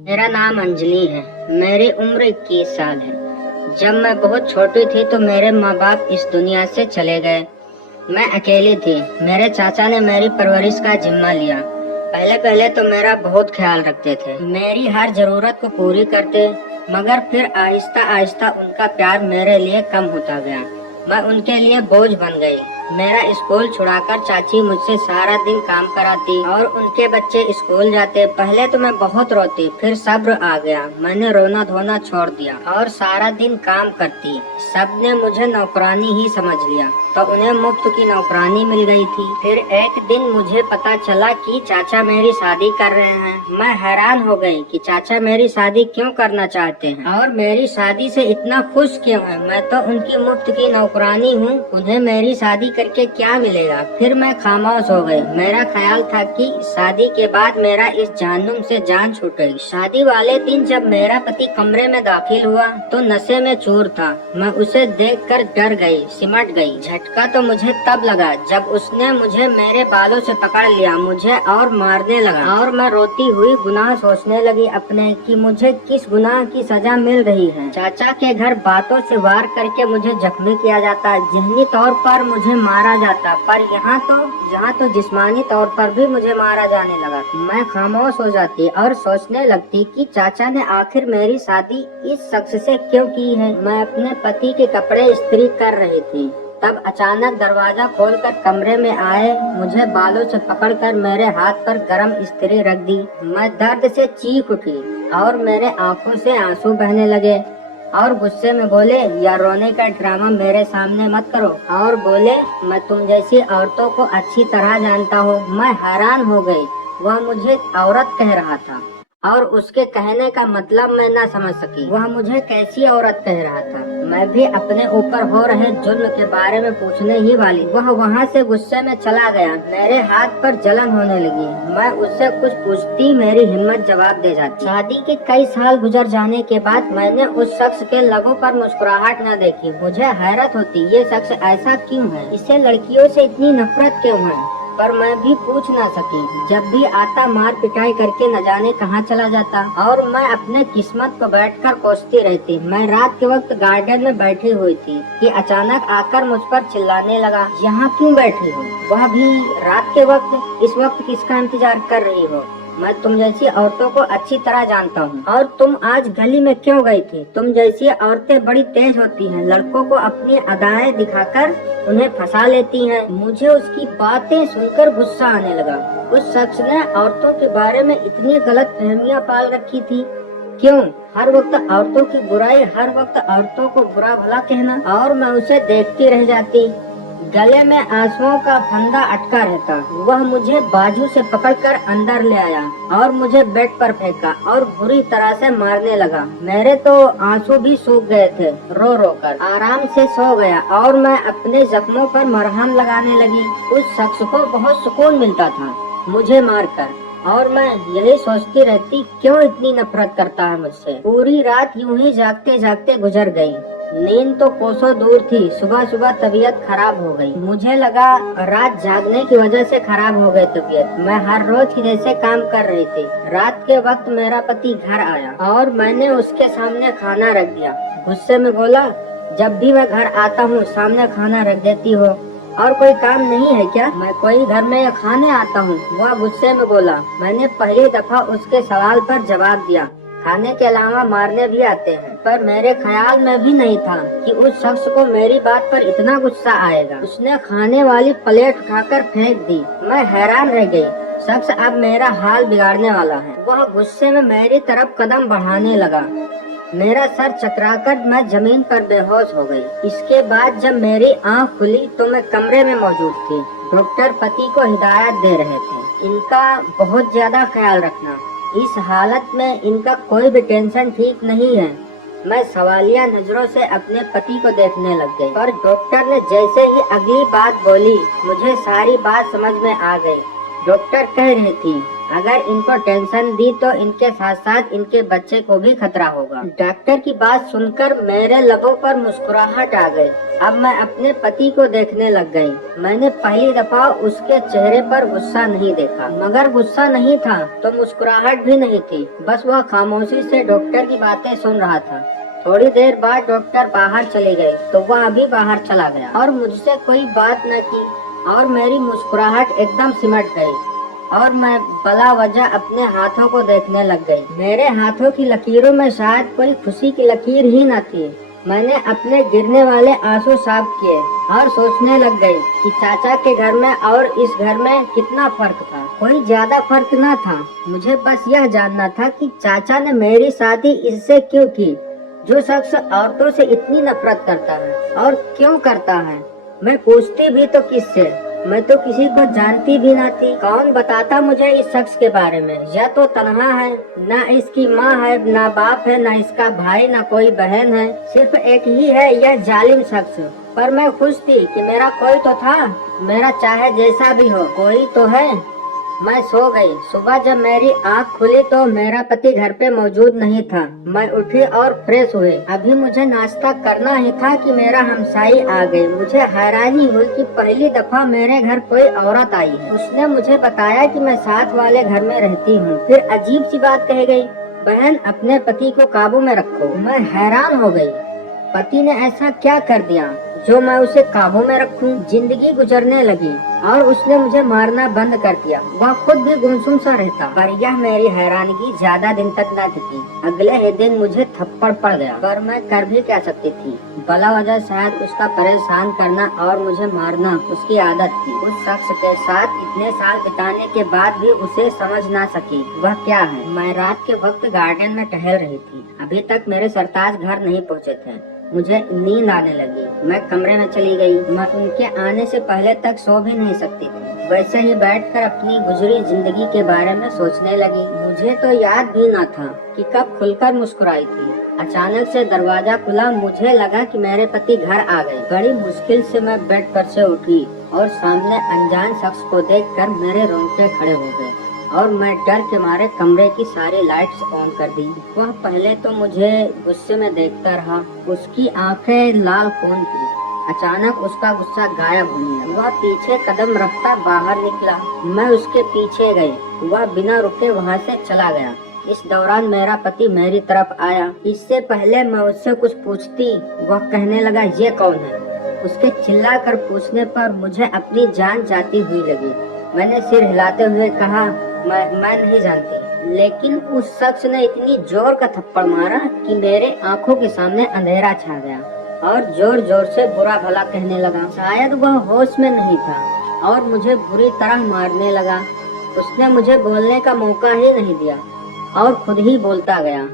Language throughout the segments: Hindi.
मेरा नाम अंजलि है। मेरी उम्र 21 साल है। जब मैं बहुत छोटी थी तो मेरे माँ बाप इस दुनिया से चले गए। मैं अकेली थी। मेरे चाचा ने मेरी परवरिश का जिम्मा लिया। पहले पहले तो मेरा बहुत ख्याल रखते थे, मेरी हर जरूरत को पूरी करते, मगर फिर आहिस्ता आहिस्ता उनका प्यार मेरे लिए कम होता गया। मैं उनके लिए बोझ बन गई। मेरा स्कूल छुड़ाकर चाची मुझसे सारा दिन काम कराती और उनके बच्चे स्कूल जाते। पहले तो मैं बहुत रोती, फिर सब्र आ गया। मैंने रोना धोना छोड़ दिया और सारा दिन काम करती। सबने मुझे नौकरानी ही समझ लिया, तो उन्हें मुफ्त की नौकरानी मिल गई थी। फिर एक दिन मुझे पता चला कि चाचा मेरी शादी कर रहे हैं। मैं हैरान हो गई कि चाचा मेरी शादी क्यों करना चाहते हैं और मेरी शादी से इतना खुश क्यों है। मैं तो उनकी मुफ्त की नौकरानी हूँ, उन्हें मेरी शादी करके क्या मिलेगा। फिर मैं खामोश हो गई। मेरा ख्याल था कि शादी के बाद मेरा इस जहन्नुम से जान छूट गई। शादी वाले दिन जब मेरा पति कमरे में दाखिल हुआ तो नशे में चूर था। मैं उसे देखकर डर गई, सिमट गई। झटका तो मुझे तब लगा जब उसने मुझे मेरे बालों से पकड़ लिया, मुझे और मारने लगा। और मैं रोती हुई गुनाह सोचने लगी अपने कि मुझे किस गुनाह की सजा मिल रही है। चाचा के घर बातों से वार करके मुझे जख्मी किया जाता, ज़हनी तौर पर मुझे मारा जाता, पर यहाँ तो जिस्मानी तौर पर भी मुझे मारा जाने लगा। मैं खामोश हो जाती और सोचने लगती कि चाचा ने आखिर मेरी शादी इस शख्स से क्यों की है। मैं अपने पति के कपड़े इस्त्री कर रही थी, तब अचानक दरवाजा खोलकर कमरे में आए, मुझे बालों से पकड़कर मेरे हाथ पर गरम इस्त्री रख दी। मैं दर्द से चीख उठी और मेरे आंखों से आंसू बहने लगे और गुस्से में बोले, या रोने का ड्रामा मेरे सामने मत करो। और बोले, मैं तुम जैसी औरतों को अच्छी तरह जानता हूँ। मैं हैरान हो गई। वह मुझे औरत कह रहा था और उसके कहने का मतलब मैं न समझ सकी। वह मुझे कैसी औरत कह रहा था। मैं भी अपने ऊपर हो रहे जुल्म के बारे में पूछने ही वाली, वह वहाँ से गुस्से में चला गया। मेरे हाथ पर जलन होने लगी। मैं उससे कुछ पूछती, मेरी हिम्मत जवाब दे जाती। शादी के कई साल गुजर जाने के बाद मैंने उस शख्स के लबों पर मुस्कुराहट न देखी। मुझे हैरत होती, ये शख्स ऐसा क्यों है, इससे लड़कियों से इतनी नफरत क्यों है। पर मैं भी पूछ ना सकी। जब भी आता मार पिटाई करके न जाने कहाँ चला जाता और मैं अपने किस्मत को बैठकर कोसती रहती। मैं रात के वक्त गार्डन में बैठी हुई थी कि अचानक आकर मुझ पर चिल्लाने लगा, यहाँ क्यों बैठी हो, वह भी रात के वक्त। इस वक्त किसका इंतजार कर रही हो। मैं तुम जैसी औरतों को अच्छी तरह जानता हूँ। और तुम आज गली में क्यों गई थी। तुम जैसी औरतें बड़ी तेज होती हैं, लड़कों को अपनी अदाएं दिखाकर उन्हें फंसा लेती हैं। मुझे उसकी बातें सुनकर गुस्सा आने लगा। उस शख्स ने औरतों के बारे में इतनी गलत फहमियां पाल रखी थी। क्यों हर वक्त औरतों की बुराई, हर वक्त औरतों को बुरा भला कहना। और मैं उसे देखती रह जाती। गले में आंसुओं का फंदा अटका रहता। वह मुझे बाजू से पकड़कर अंदर ले आया और मुझे बेड पर फेंका और बुरी तरह से मारने लगा। मेरे तो आंसू भी सूख गए थे। रो रो कर आराम से सो गया और मैं अपने जख्मों पर मरहम लगाने लगी। उस शख्स को बहुत सुकून मिलता था मुझे मारकर, और मैं यही सोचती रहती, क्यों इतनी नफरत करता है मुझसे। पूरी रात यूं ही जागते जागते गुजर गई। नींद तो कोसों दूर थी। सुबह सुबह तबीयत खराब हो गई। मुझे लगा रात जागने की वजह से खराब हो गई तबीयत। मैं हर रोज की जैसे काम कर रही थी। रात के वक्त मेरा पति घर आया और मैंने उसके सामने खाना रख दिया। गुस्से में बोला, जब भी मैं घर आता हूँ सामने खाना रख देती हो, और कोई काम नहीं है क्या। मैं कोई घर में खाने आता हूँ। वह गुस्से में बोला। मैंने पहली दफा उसके सवाल पर जवाब दिया, खाने के अलावा मारने भी आते हैं। पर मेरे ख्याल में भी नहीं था कि उस शख्स को मेरी बात पर इतना गुस्सा आएगा। उसने खाने वाली प्लेट उठाकर फेंक दी। मैं हैरान रह गई। शख्स अब मेरा हाल बिगाड़ने वाला है। वह गुस्से में मेरी तरफ कदम बढ़ाने लगा। मेरा सर चकराकर मैं जमीन पर बेहोश हो गई। इसके बाद जब मेरी आंख खुली तो मैं कमरे में मौजूद थी। डॉक्टर पति को हिदायत दे रहे थे, इनका बहुत ज्यादा ख्याल रखना, इस हालत में इनका कोई भी टेंशन ठीक नहीं है। मैं सवालिया नजरों से अपने पति को देखने लग गई, पर डॉक्टर ने जैसे ही अगली बात बोली, मुझे सारी बात समझ में आ गई। डॉक्टर कह रही थी अगर इनको टेंशन दी तो इनके साथ साथ इनके बच्चे को भी खतरा होगा। डॉक्टर की बात सुनकर मेरे लबों पर मुस्कुराहट आ गई। अब मैं अपने पति को देखने लग गई। मैंने पहली दफा उसके चेहरे पर गुस्सा नहीं देखा, मगर गुस्सा नहीं था तो मुस्कुराहट भी नहीं थी। बस वह खामोशी से डॉक्टर की बातें सुन रहा था। थोड़ी देर बाद डॉक्टर बाहर चले गए तो वह भी बाहर चला गया और मुझसे कोई बात न की और मेरी मुस्कुराहट एकदम सिमट गई और मैं बला वजह अपने हाथों को देखने लग गई। मेरे हाथों की लकीरों में शायद कोई खुशी की लकीर ही न थी। मैंने अपने गिरने वाले आंसू साफ किए और सोचने लग गई कि चाचा के घर में और इस घर में कितना फर्क था। कोई ज्यादा फर्क न था। मुझे बस यह जानना था कि चाचा ने मेरी शादी इससे क्यों की, जो शख्स औरतों से इतनी नफरत करता है, और क्यों करता है। मैं पूछती भी तो किससे, मैं तो किसी को जानती भी ना थी। कौन बताता मुझे इस शख्स के बारे में। या तो तन्हा है, ना इसकी माँ है, ना बाप है, ना इसका भाई, ना कोई बहन है। सिर्फ एक ही है, यह जालिम शख्स। पर मैं खुश थी कि मेरा कोई तो था। मेरा चाहे जैसा भी हो, कोई तो है। मैं सो गई। सुबह जब मेरी आँख खुली तो मेरा पति घर पे मौजूद नहीं था। मैं उठी और फ्रेश हुई। अभी मुझे नाश्ता करना ही था कि मेरा हमसाई आ गई। मुझे हैरानी हुई कि पहली दफा मेरे घर कोई औरत आई है। उसने मुझे बताया कि मैं साथ वाले घर में रहती हूँ। फिर अजीब सी बात कह गई, बहन अपने पति को काबू में रखो। मैं हैरान हो गई। पति ने ऐसा क्या कर दिया जो मैं उसे काबू में रखूं। जिंदगी गुजरने लगी और उसने मुझे मारना बंद कर दिया। वह खुद भी गुमसुम सा रहता। पर यह मेरी हैरानगी ज्यादा दिन तक न टिकी। अगले ही दिन मुझे थप्पड़ पड़ गया, पर मैं कर भी क्या सकती थी। भला वजह शायद उसका परेशान करना और मुझे मारना उसकी आदत थी। उस शख्स के साथ इतने साल बिताने के बाद भी उसे समझ ना सकी वह क्या है। मैं रात के वक्त गार्डन में टहल रही थी। अभी तक मेरे सरताज घर नहीं पहुँचे थे। मुझे नींद आने लगी। मैं कमरे में चली गई। मैं उनके आने से पहले तक सो भी नहीं सकती थी। वैसे ही बैठकर अपनी गुजरी जिंदगी के बारे में सोचने लगी। मुझे तो याद भी न था कि कब खुलकर मुस्कुराई थी। अचानक से दरवाजा खुला। मुझे लगा कि मेरे पति घर आ गए। बड़ी मुश्किल से मैं बेड पर से उठी और सामने अनजान शख्स को देखकर मेरे रोंगटे खड़े हो गए और मैं डर के मारे कमरे की सारी लाइट्स ऑन कर दी। वह पहले तो मुझे गुस्से में देखता रहा। उसकी आंखें लाल खून थी। अचानक उसका गुस्सा गायब होने लगा। वह पीछे कदम रखता बाहर निकला। मैं उसके पीछे गई। वह बिना रुके वहाँ से चला गया। इस दौरान मेरा पति मेरी तरफ आया। इससे पहले मैं उससे कुछ पूछती, वह कहने लगा, ये कौन है। उसके चिल्लाकर पूछने पर मुझे अपनी जान जाती हुई लगी। मैंने सिर हिलाते हुए कहा, मैं नहीं जानती। लेकिन उस शख्स ने इतनी जोर का थप्पड़ मारा कि मेरे आंखों के सामने अंधेरा छा गया और जोर जोर से बुरा भला कहने लगा। शायद वह होश में नहीं था और मुझे बुरी तरह मारने लगा। उसने मुझे बोलने का मौका ही नहीं दिया और खुद ही बोलता गया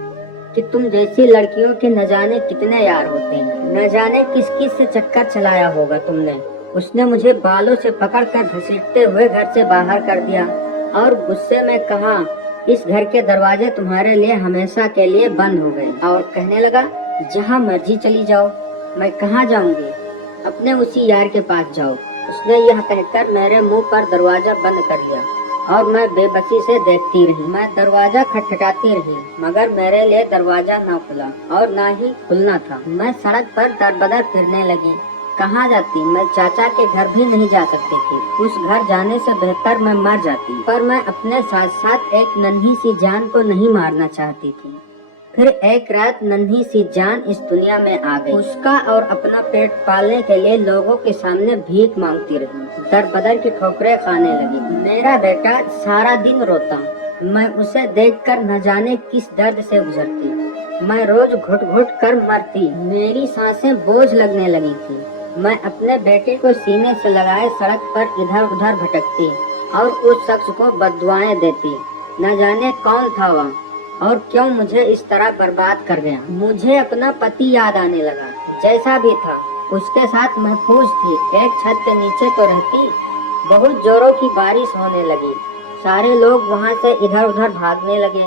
कि तुम जैसी लड़कियों के न जाने कितने यार होते हैं, न जाने किस किस से चक्कर चलाया होगा तुमने। उसने मुझे बालों से पकड़कर घसीटते हुए घर से बाहर कर दिया और गुस्से में कहा, इस घर के दरवाजे तुम्हारे लिए हमेशा के लिए बंद हो गए। और कहने लगा, जहाँ मर्जी चली जाओ। मैं कहाँ जाऊंगी, अपने उसी यार के पास जाओ। उसने यह कहकर मेरे मुंह पर दरवाजा बंद कर दिया और मैं बेबसी से देखती रही। मैं दरवाजा खटखटाती रही मगर मेरे लिए दरवाजा न खुला और न ही खुलना था। मैं सड़क पर दरबदर फिरने लगी। कहाँ जाती, मैं चाचा के घर भी नहीं जा सकती थी। उस घर जाने से बेहतर मैं मर जाती। पर मैं अपने साथ साथ एक नन्ही सी जान को नहीं मारना चाहती थी। फिर एक रात नन्ही सी जान इस दुनिया में आ गई। उसका और अपना पेट पालने के लिए लोगों के सामने भीख मांगती रही। दर बदर की ठोकरें खाने लगी। मेरा बेटा सारा दिन रोता। मैं उसे देखकर न जाने किस दर्द से गुजरती। मैं रोज घुट घुट कर मरती। मेरी सांसें बोझ लगने लगी थी। मैं अपने बेटे को सीने से लगाए सड़क पर इधर उधर भटकती और उस शख्स को बद्दुआएं देती। न जाने कौन था वह और क्यों मुझे इस तरह बर्बाद कर गया। मुझे अपना पति याद आने लगा। जैसा भी था उसके साथ महफूज थी। एक छत के नीचे तो रहती। बहुत जोरों की बारिश होने लगी। सारे लोग वहाँ से इधर उधर भागने लगे।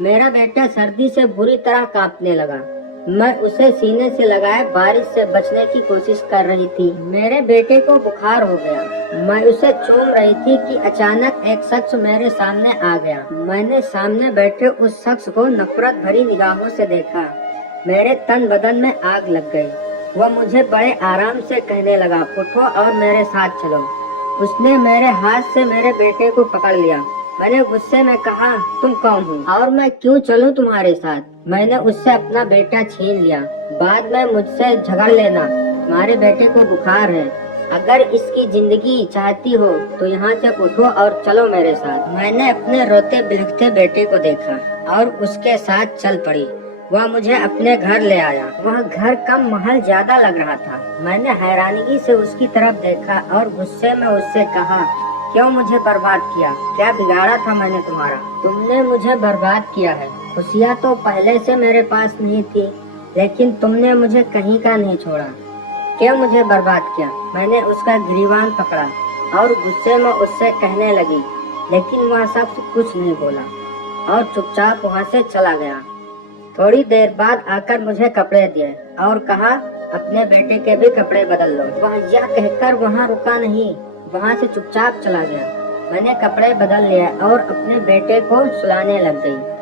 मेरा बेटा सर्दी से बुरी तरह कांपने लगा। मैं उसे सीने से लगाए बारिश से बचने की कोशिश कर रही थी। मेरे बेटे को बुखार हो गया। मैं उसे चूम रही थी कि अचानक एक शख्स मेरे सामने आ गया। मैंने सामने बैठे उस शख्स को नफरत भरी निगाहों से देखा। मेरे तन बदन में आग लग गई। वह मुझे बड़े आराम से कहने लगा, उठो और मेरे साथ चलो। उसने मेरे हाथ से मेरे बेटे को पकड़ लिया। मैंने गुस्से में कहा, तुम कौन हो और मैं क्यों चलूं तुम्हारे साथ? मैंने उससे अपना बेटा छीन लिया। बाद में मुझसे झगड़ लेना, तुम्हारे बेटे को बुखार है। अगर इसकी जिंदगी चाहती हो तो यहाँ से उठो और चलो मेरे साथ। मैंने अपने रोते बिलखते बेटे को देखा और उसके साथ चल पड़ी। वह मुझे अपने घर ले आया। वह घर कम महल ज्यादा लग रहा था। मैंने हैरानगी से उसकी तरफ देखा और गुस्से में उससे कहा, क्यों मुझे बर्बाद किया? क्या बिगाड़ा था मैंने तुम्हारा? तुमने मुझे बर्बाद किया है। खुशियाँ तो पहले से मेरे पास नहीं थी, लेकिन तुमने मुझे कहीं का नहीं छोड़ा। क्यों मुझे बर्बाद किया? मैंने उसका गिरीबान पकड़ा और गुस्से में उससे कहने लगी, लेकिन वह शख्स कुछ नहीं बोला और चुपचाप वहाँ से चला गया। थोड़ी देर बाद आकर मुझे कपड़े दिए और कहा, अपने बेटे के भी कपड़े बदल लो। वह यह कहकर वहाँ रुका नहीं, वहाँ से चुपचाप चला गया। मैंने कपड़े बदल लिए और अपने बेटे को सुलाने लग गई।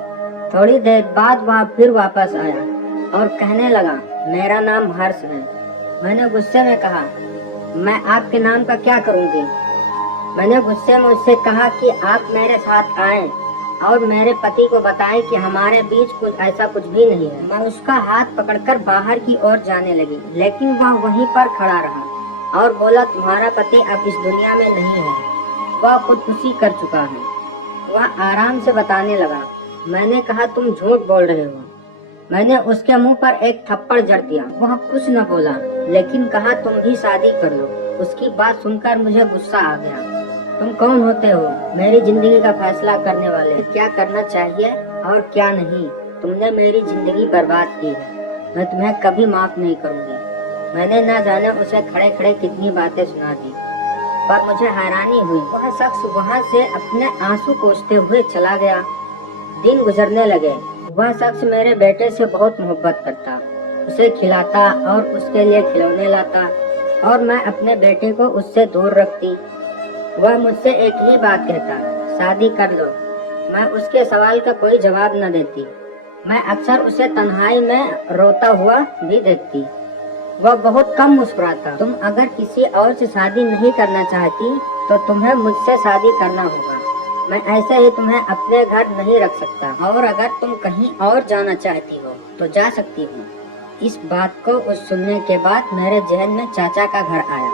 थोड़ी देर बाद वह फिर वापस आया और कहने लगा, मेरा नाम हर्ष है। मैंने गुस्से में कहा, मैं आपके नाम का क्या करूँगी? मैंने गुस्से में उससे कहा कि आप मेरे साथ आएं और मेरे पति को बताएं कि हमारे बीच कुछ भी नहीं है। मैं उसका हाथ पकड़कर बाहर की ओर जाने लगी, लेकिन वह वहीं पर खड़ा रहा और बोला, तुम्हारा पति अब इस दुनिया में नहीं है, वह खुदकुशी कर चुका है। वह आराम से बताने लगा। मैंने कहा, तुम झूठ बोल रहे हो। मैंने उसके मुंह पर एक थप्पड़ जड़ दिया। वह कुछ न बोला, लेकिन कहा, तुम भी शादी कर लो। उसकी बात सुनकर मुझे गुस्सा आ गया। तुम कौन होते हो मेरी जिंदगी का फैसला करने वाले? क्या करना चाहिए और क्या नहीं? तुमने मेरी जिंदगी बर्बाद की है। मैं तुम्हें कभी माफ नहीं करूंगी। मैंने न जाने उसे खड़े खड़े कितनी बातें सुना दी, पर मुझे हैरानी हुई। वह शख्स वहाँ से अपने आंसू पोंछते हुए चला गया। दिन गुजरने लगे। वह शख्स मेरे बेटे से बहुत मोहब्बत करता, उसे खिलाता और उसके लिए खिलौने लाता, और मैं अपने बेटे को उससे दूर रखती। वह मुझसे एक ही बात कहता, शादी कर लो। मैं उसके सवाल का कोई जवाब न देती। मैं अक्सर उसे तन्हाई में रोता हुआ भी देखती। वह बहुत कम मुस्कुराता। तुम अगर किसी और से शादी नहीं करना चाहती तो तुम्हें मुझसे शादी करना होगा। मैं ऐसे ही तुम्हें अपने घर नहीं रख सकता, और अगर तुम कहीं और जाना चाहती हो तो जा सकती हो। इस बात को उस सुनने के बाद मेरे जहन में चाचा का घर आया,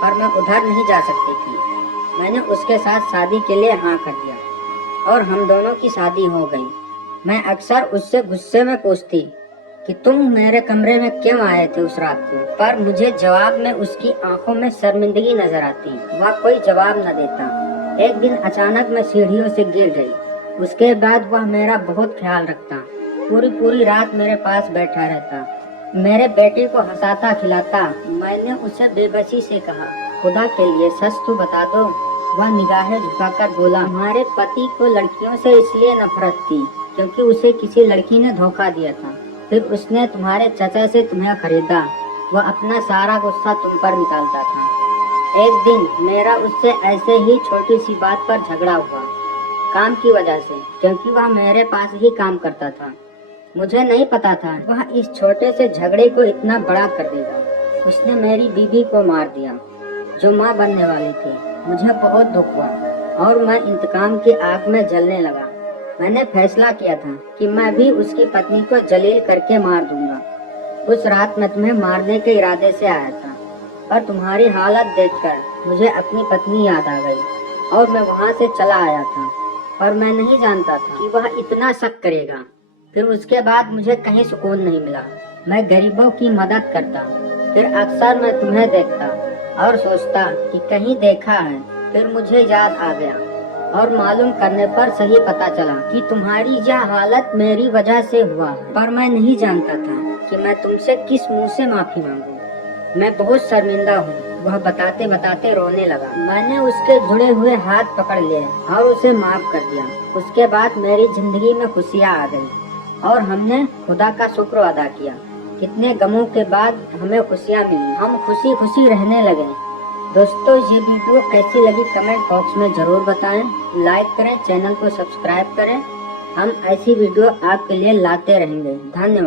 पर मैं उधर नहीं जा सकती थी। मैंने उसके साथ शादी के लिए हाँ कर दिया और हम दोनों की शादी हो गई। मैं अक्सर उससे गुस्से में पूछती कि तुम मेरे कमरे में क्यों आए थे उस रात को, पर मुझे जवाब में उसकी आंखों में शर्मिंदगी नजर आती। वह कोई जवाब न देता। एक दिन अचानक मैं सीढ़ियों से गिर गई। उसके बाद वह मेरा बहुत ख्याल रखता, पूरी रात मेरे पास बैठा रहता, मेरे बेटे को हंसाता खिलाता। मैंने उसे बेबसी से कहा, खुदा के लिए सच तो बता दो। वह निगाहें झुकाकर बोला, हमारे पति को लड़कियों से इसलिए नफरत थी क्योंकि उसे किसी लड़की ने धोखा दिया था। फिर उसने तुम्हारे चाचा से तुम्हें खरीदा। वह अपना सारा गुस्सा तुम पर निकालता था। एक दिन मेरा उससे ऐसे ही छोटी सी बात पर झगड़ा हुआ, काम की वजह से, क्योंकि वह मेरे पास ही काम करता था। मुझे नहीं पता था वह इस छोटे से झगड़े को इतना बड़ा कर देगा। उसने मेरी बीवी को मार दिया जो माँ बनने वाली थी। मुझे बहुत दुख हुआ और मैं इंतकाम की आग में जलने लगा। मैंने फैसला किया था कि मैं भी उसकी पत्नी को जलील करके मार दूंगा। उस रात मैं तुम्हें मारने के इरादे से आया था, पर तुम्हारी हालत देखकर मुझे अपनी पत्नी याद आ गई और मैं वहाँ से चला आया था, पर मैं नहीं जानता था कि वह इतना शक करेगा। फिर उसके बाद मुझे कहीं सुकून नहीं मिला। मैं गरीबों की मदद करता। फिर अक्सर मैं तुम्हें देखता और सोचता कि कहीं देखा है। फिर मुझे याद आ गया और मालूम करने पर सही पता चला कि तुम्हारी यह हालत मेरी वजह से हुआ है, पर मैं नहीं जानता था कि मैं तुमसे किस मुंह से माफी मांगूं। मैं बहुत शर्मिंदा हूँ। वह बताते बताते रोने लगा। मैंने उसके जुड़े हुए हाथ पकड़ लिए और उसे माफ कर दिया। उसके बाद मेरी जिंदगी में खुशियाँ आ गई और हमने खुदा का शुक्र अदा किया। कितने गमों के बाद हमें खुशियाँ मिली, हम खुशी खुशी रहने लगे। दोस्तों, ये वीडियो कैसी लगी कमेंट बॉक्स में ज़रूर बताएं। लाइक करें, चैनल को सब्सक्राइब करें। हम ऐसी वीडियो आपके लिए लाते रहेंगे। धन्यवाद।